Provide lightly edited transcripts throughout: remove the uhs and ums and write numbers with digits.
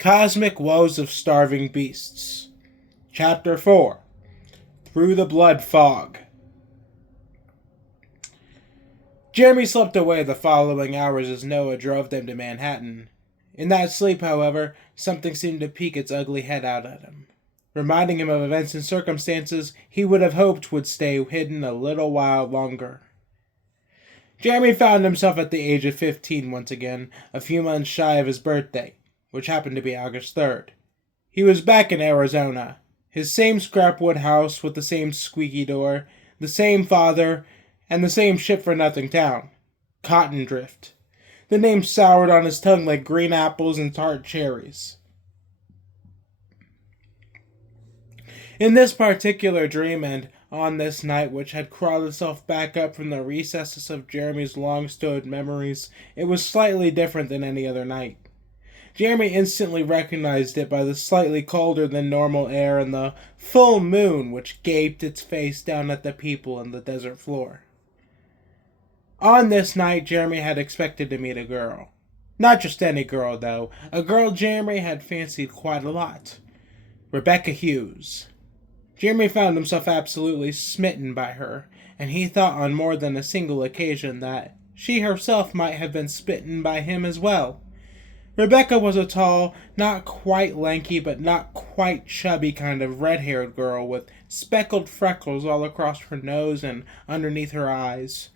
Cosmic Woes of Starving Beasts. Chapter 4. Through the Blood Fog. Jeremy slept away the following hours as Noah drove them to Manhattan. In that sleep, however, something seemed to peek its ugly head out at him, reminding him of events and circumstances he would have hoped would stay hidden a little while longer. Jeremy found himself at the age of 15 once again, a few months shy of his birthday, which happened to be August 3rd. He was back in Arizona, his same scrap-wood house with the same squeaky door, the same father, and the same ship-for-nothing town, Cotton Drift. The name soured on his tongue like green apples and tart cherries. In this particular dream, and on this night which had crawled itself back up from the recesses of Jeremy's long-stowed memories, it was slightly different than any other night. Jeremy instantly recognized it by the slightly colder than normal air and the full moon which gaped its face down at the people in the desert floor. On this night, Jeremy had expected to meet a girl. Not just any girl, though. A girl Jeremy had fancied quite a lot. Rebecca Hughes. Jeremy found himself absolutely smitten by her, and he thought on more than a single occasion that she herself might have been smitten by him as well. Rebecca was a tall, not quite lanky, but not quite chubby kind of red-haired girl with speckled freckles all across her nose and underneath her eyes.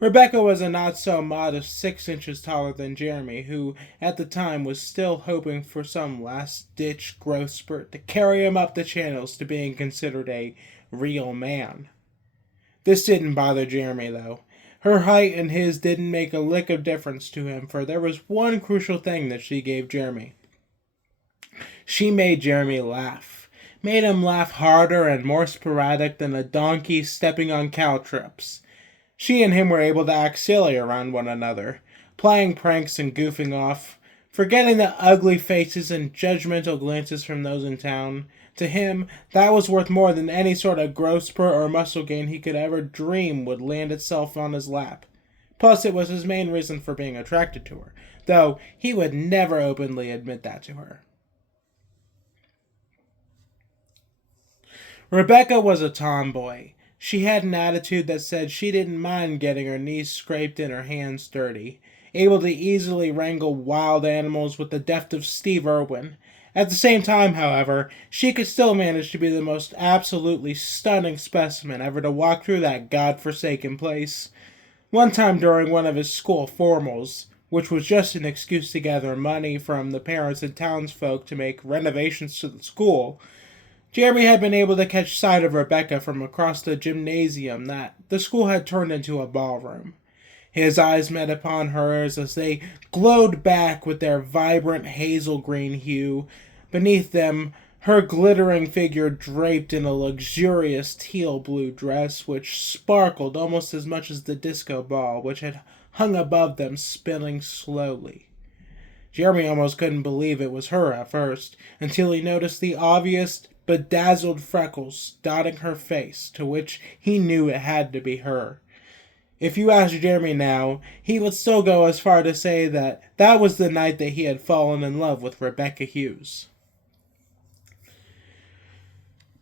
Rebecca was a not-so-modest 6 inches taller than Jeremy, who, at the time, was still hoping for some last-ditch growth spurt to carry him up the channels to being considered a real man. This didn't bother Jeremy, though. Her height and his didn't make a lick of difference to him, for there was one crucial thing that she gave Jeremy. She made Jeremy laugh. Made him laugh harder and more sporadic than a donkey stepping on cow trips. She and him were able to act silly around one another, playing pranks and goofing off, forgetting the ugly faces and judgmental glances from those in town. To him, that was worth more than any sort of growth spurt or muscle gain he could ever dream would land itself on his lap. Plus, it was his main reason for being attracted to her, though he would never openly admit that to her. Rebecca was a tomboy. She had an attitude that said she didn't mind getting her knees scraped and her hands dirty, able to easily wrangle wild animals with the deft of Steve Irwin. At the same time, however, she could still manage to be the most absolutely stunning specimen ever to walk through that godforsaken place. One time during one of his school formals, which was just an excuse to gather money from the parents and townsfolk to make renovations to the school, Jeremy had been able to catch sight of Rebecca from across the gymnasium that the school had turned into a ballroom. His eyes met upon hers as they glowed back with their vibrant hazel green hue. Beneath them, her glittering figure draped in a luxurious teal blue dress which sparkled almost as much as the disco ball which had hung above them spinning slowly. Jeremy almost couldn't believe it was her at first, until he noticed the obvious, bedazzled freckles dotting her face, to which he knew it had to be her. If you asked Jeremy now, he would still go as far to say that that was the night that he had fallen in love with Rebecca Hughes.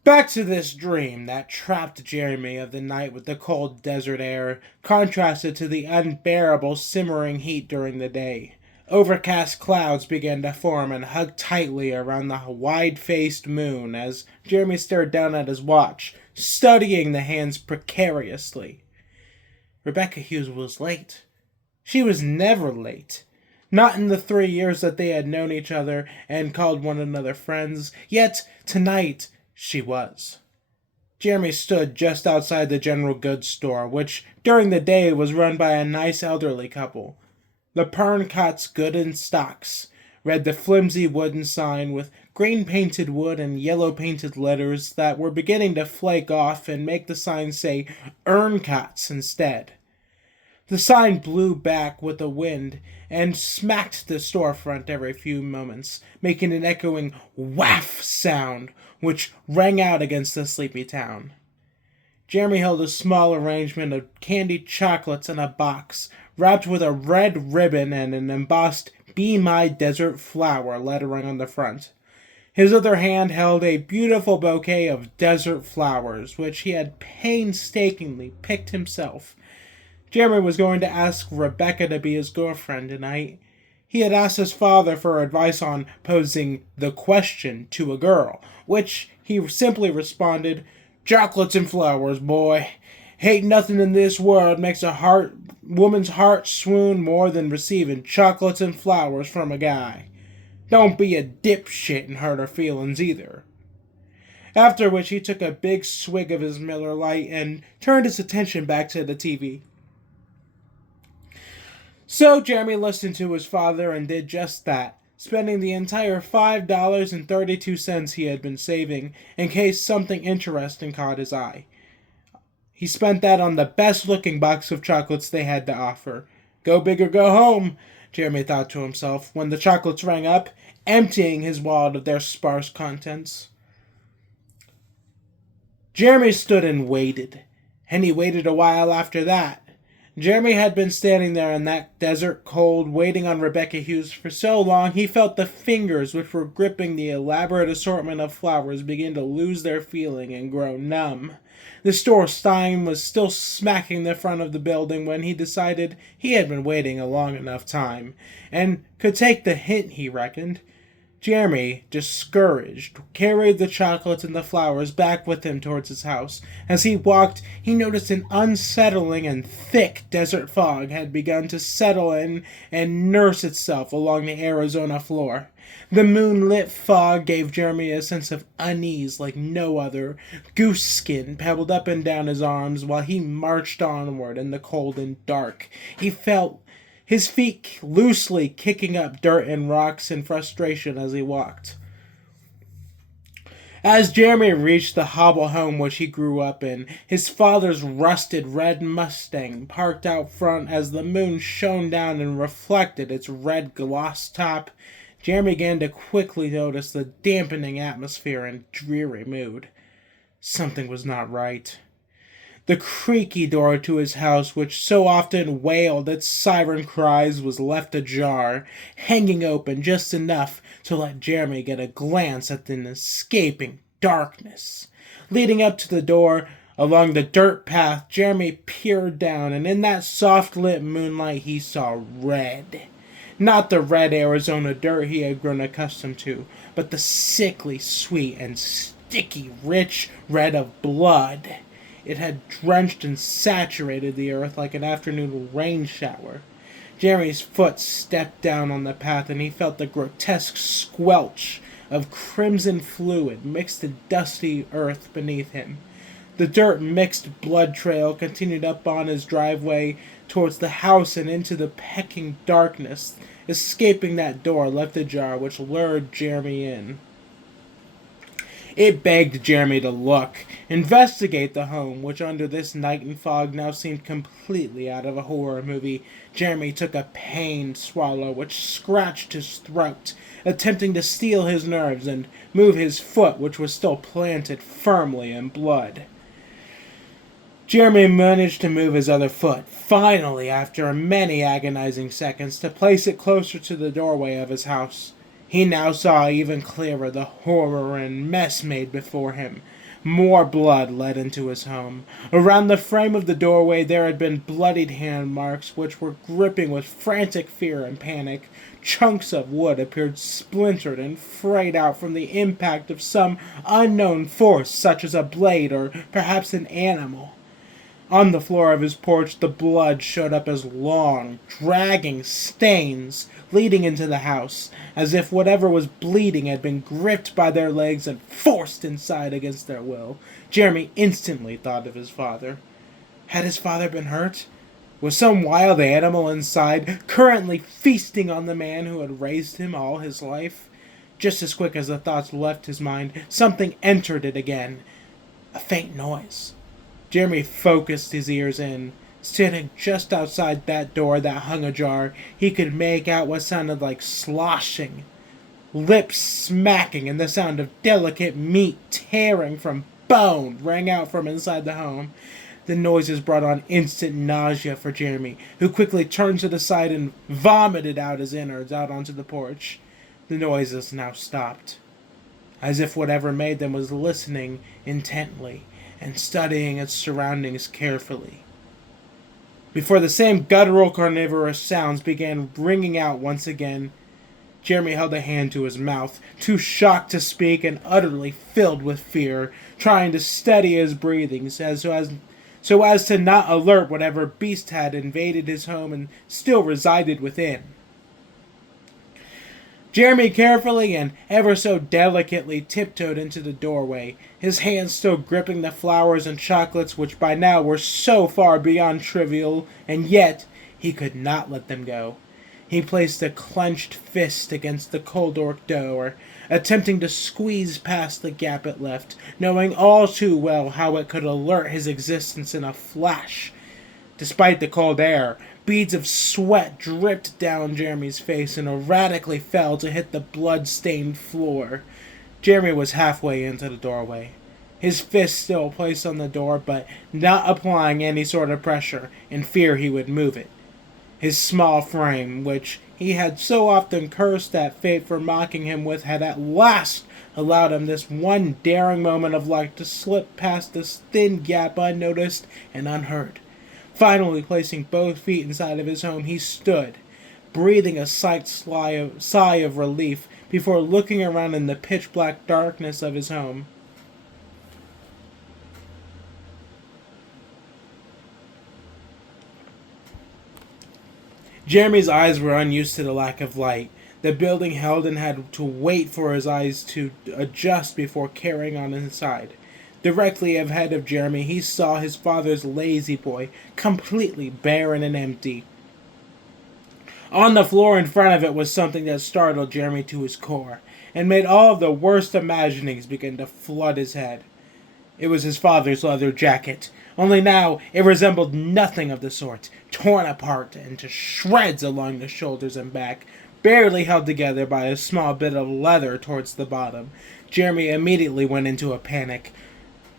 Back to this dream that trapped Jeremy of the night with the cold desert air, contrasted to the unbearable simmering heat during the day. Overcast clouds began to form and hug tightly around the wide-faced moon as Jeremy stared down at his watch, studying the hands precariously. Rebecca Hughes was late. She was never late. Not in the 3 years that they had known each other and called one another friends, yet tonight she was. Jeremy stood just outside the general goods store, which during the day was run by a nice elderly couple. The Perncotts Good in Stocks read the flimsy wooden sign with green-painted wood and yellow-painted letters that were beginning to flake off and make the sign say Erncotts instead. The sign blew back with the wind and smacked the storefront every few moments, making an echoing whaff sound which rang out against the sleepy town. Jeremy held a small arrangement of candied chocolates in a box, wrapped with a red ribbon and an embossed "Be My Desert Flower" lettering on the front. His other hand held a beautiful bouquet of desert flowers, which he had painstakingly picked himself. Jeremy was going to ask Rebecca to be his girlfriend tonight. He had asked his father for advice on posing the question to a girl, which he simply responded, "Chocolates and flowers, boy. Ain't nothing in this world makes a woman's heart swoon more than receiving chocolates and flowers from a guy. Don't be a dipshit and hurt her feelings either." After which he took a big swig of his Miller Lite and turned his attention back to the TV. So Jeremy listened to his father and did just that, spending the entire $5.32 he had been saving in case something interesting caught his eye. He spent that on the best looking box of chocolates they had to offer. Go big or go home, Jeremy thought to himself when the chocolates rang up, emptying his wallet of their sparse contents. Jeremy stood and waited, and he waited a while after that. Jeremy had been standing there in that desert cold, waiting on Rebecca Hughes for so long he felt the fingers which were gripping the elaborate assortment of flowers begin to lose their feeling and grow numb. The store sign was still smacking the front of the building when he decided he had been waiting a long enough time, and could take the hint, he reckoned. Jeremy, discouraged, carried the chocolates and the flowers back with him towards his house. As he walked, he noticed an unsettling and thick desert fog had begun to settle in and nurse itself along the Arizona floor. The moonlit fog gave Jeremy a sense of unease like no other. Goose skin pebbled up and down his arms while he marched onward in the cold and dark. He felt his feet loosely kicking up dirt and rocks in frustration as he walked. As Jeremy reached the hobble home which he grew up in, his father's rusted red Mustang parked out front as the moon shone down and reflected its red gloss top, Jeremy began to quickly notice the dampening atmosphere and dreary mood. Something was not right. The creaky door to his house, which so often wailed its siren cries, was left ajar, hanging open just enough to let Jeremy get a glance at the escaping darkness. Leading up to the door, along the dirt path, Jeremy peered down, and in that soft-lit moonlight he saw red. Not the red Arizona dirt he had grown accustomed to, but the sickly sweet and sticky rich red of blood. It had drenched and saturated the earth like an afternoon rain shower. Jeremy's foot stepped down on the path, and he felt the grotesque squelch of crimson fluid mixed to dusty earth beneath him. The dirt-mixed blood trail continued up on his driveway towards the house and into the pecking darkness, escaping that door left ajar which lured Jeremy in. It begged Jeremy to look, investigate the home, which under this night and fog now seemed completely out of a horror movie. Jeremy took a pained swallow which scratched his throat, attempting to steel his nerves and move his foot, which was still planted firmly in blood. Jeremy managed to move his other foot, finally, after many agonizing seconds, to place it closer to the doorway of his house. He now saw even clearer the horror and mess made before him. More blood led into his home. Around the frame of the doorway there had been bloodied hand marks which were gripping with frantic fear and panic. Chunks of wood appeared splintered and frayed out from the impact of some unknown force, such as a blade or perhaps an animal. On the floor of his porch, the blood showed up as long, dragging stains leading into the house, as if whatever was bleeding had been gripped by their legs and forced inside against their will. Jeremy instantly thought of his father. Had his father been hurt? Was some wild animal inside, currently feasting on the man who had raised him all his life? Just as quick as the thoughts left his mind, something entered it again. A faint noise. Jeremy focused his ears in. Standing just outside that door that hung ajar, he could make out what sounded like sloshing, lips smacking, and the sound of delicate meat tearing from bone rang out from inside the home. The noises brought on instant nausea for Jeremy, who quickly turned to the side and vomited out his innards out onto the porch. The noises now stopped, as if whatever made them was listening intently and studying its surroundings carefully. Before the same guttural carnivorous sounds began ringing out once again, Jeremy held a hand to his mouth, too shocked to speak and utterly filled with fear, trying to steady his breathing so as to not alert whatever beast had invaded his home and still resided within. Jeremy carefully and ever so delicately tiptoed into the doorway, his hands still gripping the flowers and chocolates which by now were so far beyond trivial, and yet he could not let them go. He placed a clenched fist against the cold oak door, attempting to squeeze past the gap it left, knowing all too well how it could alert his existence in a flash. Despite the cold air, beads of sweat dripped down Jeremy's face and erratically fell to hit the blood-stained floor. Jeremy was halfway into the doorway, his fist still placed on the door, but not applying any sort of pressure, in fear he would move it. His small frame, which he had so often cursed at fate for mocking him with, had at last allowed him this one daring moment of life to slip past this thin gap unnoticed and unheard. Finally placing both feet inside of his home, he stood, breathing a slight sigh of relief before looking around in the pitch-black darkness of his home. Jeremy's eyes were unused to the lack of light. The building held and had to wait for his eyes to adjust before carrying on inside. Directly ahead of Jeremy, he saw his father's lazy boy, completely barren and empty. On the floor in front of it was something that startled Jeremy to his core, and made all of the worst imaginings begin to flood his head. It was his father's leather jacket, only now it resembled nothing of the sort, torn apart into shreds along the shoulders and back, barely held together by a small bit of leather towards the bottom. Jeremy immediately went into a panic.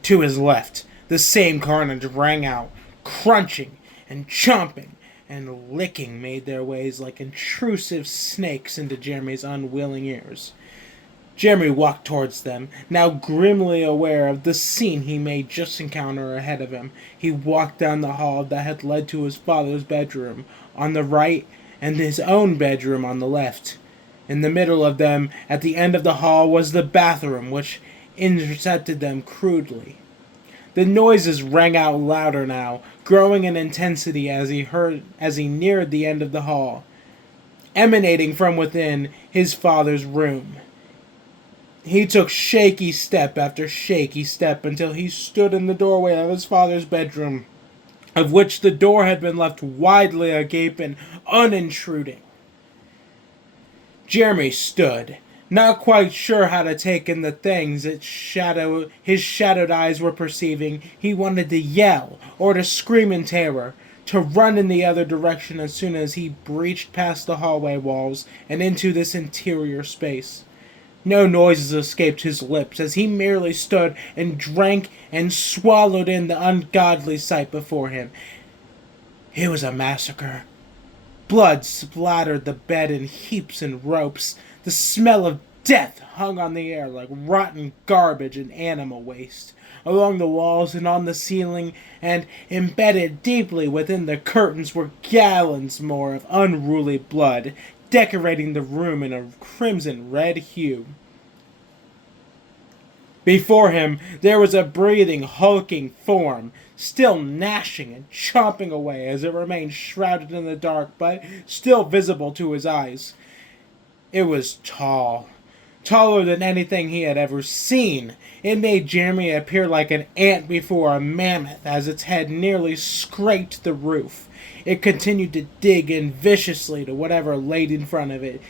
To his left, the same carnage rang out, crunching and chomping and licking made their ways like intrusive snakes into Jeremy's unwilling ears. Jeremy walked towards them, now grimly aware of the scene he may just encounter ahead of him. He walked down the hall that had led to his father's bedroom on the right and his own bedroom on the left. In the middle of them, at the end of the hall, was the bathroom, which intercepted them crudely. The noises rang out louder now, growing in intensity as he neared the end of the hall, emanating from within his father's room. He took shaky step after shaky step until he stood in the doorway of his father's bedroom, of which the door had been left widely agape and unintruding. Jeremy stood, not quite sure how to take in the things his shadowed eyes were perceiving. He wanted to yell or to scream in terror, to run in the other direction as soon as he breached past the hallway walls and into this interior space. No noises escaped his lips as he merely stood and drank and swallowed in the ungodly sight before him. It was a massacre. Blood splattered the bed in heaps and ropes. The smell of death hung on the air like rotten garbage and animal waste. Along the walls and on the ceiling, and embedded deeply within the curtains, were gallons more of unruly blood, decorating the room in a crimson red hue. Before him there was a breathing, hulking form, still gnashing and chomping away as it remained shrouded in the dark, but still visible to his eyes. It was tall, taller than anything he had ever seen. It made Jeremy appear like an ant before a mammoth as its head nearly scraped the roof. It continued to dig in viciously to whatever laid in front of it.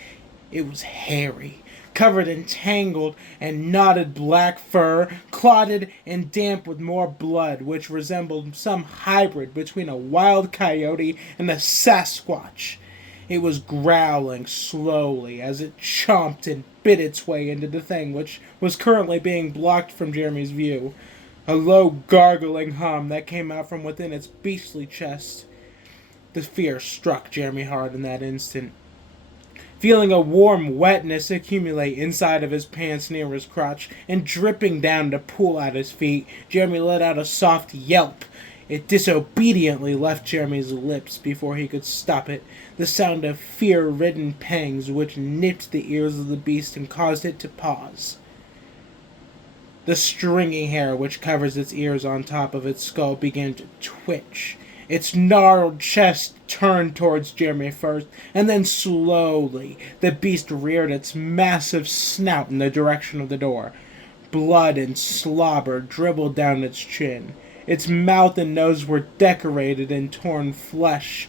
It was hairy, covered in tangled and knotted black fur, clotted and damp with more blood, which resembled some hybrid between a wild coyote and a Sasquatch. It was growling slowly as it chomped and bit its way into the thing which was currently being blocked from Jeremy's view. a low gargling hum that came out from within its beastly chest. The fear struck Jeremy hard in that instant. Feeling a warm wetness accumulate inside of his pants near his crotch and dripping down to pool at his feet, Jeremy let out a soft yelp. It disobediently left Jeremy's lips before he could stop it, the sound of fear-ridden pangs which nipped the ears of the beast and caused it to pause. The stringy hair which covers its ears on top of its skull began to twitch. Its gnarled chest turned towards Jeremy first, and then slowly the beast reared its massive snout in the direction of the door. Blood and slobber dribbled down its chin. Its mouth and nose were decorated in torn flesh.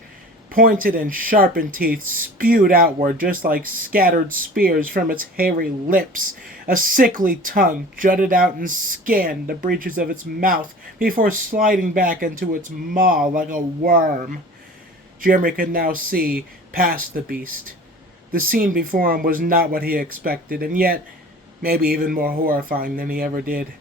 Pointed and sharpened teeth spewed outward just like scattered spears from its hairy lips. A sickly tongue jutted out and scanned the breaches of its mouth before sliding back into its maw like a worm. Jeremy could now see past the beast. The scene before him was not what he expected, and yet maybe even more horrifying than he ever did.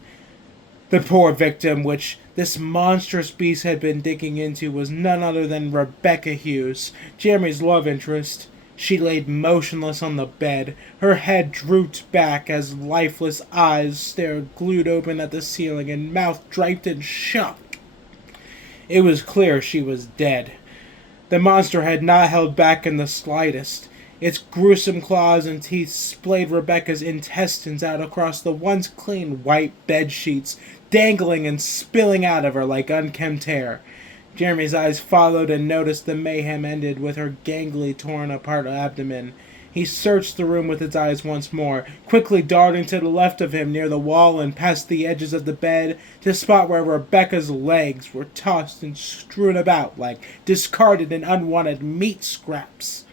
The poor victim which this monstrous beast had been digging into was none other than Rebecca Hughes, Jeremy's love interest. She laid motionless on the bed, her head drooped back as lifeless eyes stared glued open at the ceiling and mouth draped in shock. It was clear she was dead. The monster had not held back in the slightest. Its gruesome claws and teeth splayed Rebecca's intestines out across the once clean white bed sheets, dangling and spilling out of her like unkempt hair. Jeremy's eyes followed and noticed the mayhem ended with her gangly, torn-apart abdomen. He searched the room with his eyes once more, quickly darting to the left of him near the wall and past the edges of the bed to the spot where Rebecca's legs were tossed and strewn about like discarded and unwanted meat scraps.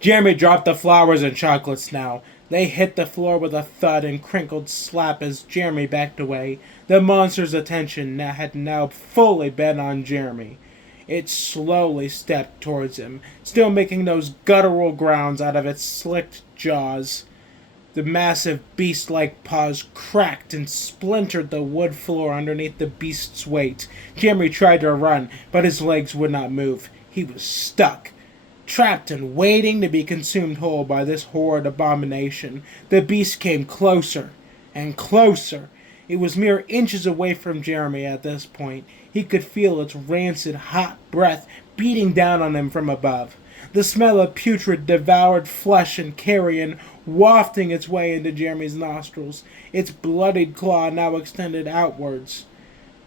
Jeremy dropped the flowers and chocolates now. They hit the floor with a thud and crinkled slap as Jeremy backed away. The monster's attention had now fully been on Jeremy. It slowly stepped towards him, still making those guttural grounds out of its slicked jaws. The massive beast-like paws cracked and splintered the wood floor underneath the beast's weight. Jeremy tried to run, but his legs would not move. He was stuck. Trapped and waiting to be consumed whole by this horrid abomination. The beast came closer and closer. It was mere inches away from Jeremy at this point. He could feel its rancid, hot breath beating down on him from above. The smell of putrid, devoured flesh and carrion wafting its way into Jeremy's nostrils. Its bloodied claw now extended outwards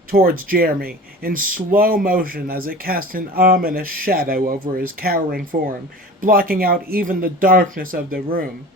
towards Jeremy, in slow motion as it cast an ominous shadow over his cowering form, blocking out even the darkness of the room.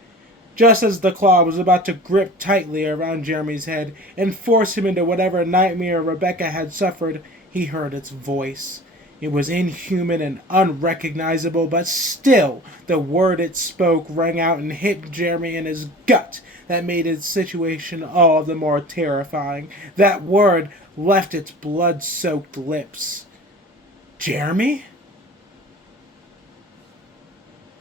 Just as the claw was about to grip tightly around Jeremy's head and force him into whatever nightmare Rebecca had suffered, he heard its voice. It was inhuman and unrecognizable, but still the word it spoke rang out and hit Jeremy in his gut. That made its situation all the more terrifying. That word left its blood-soaked lips. Jeremy?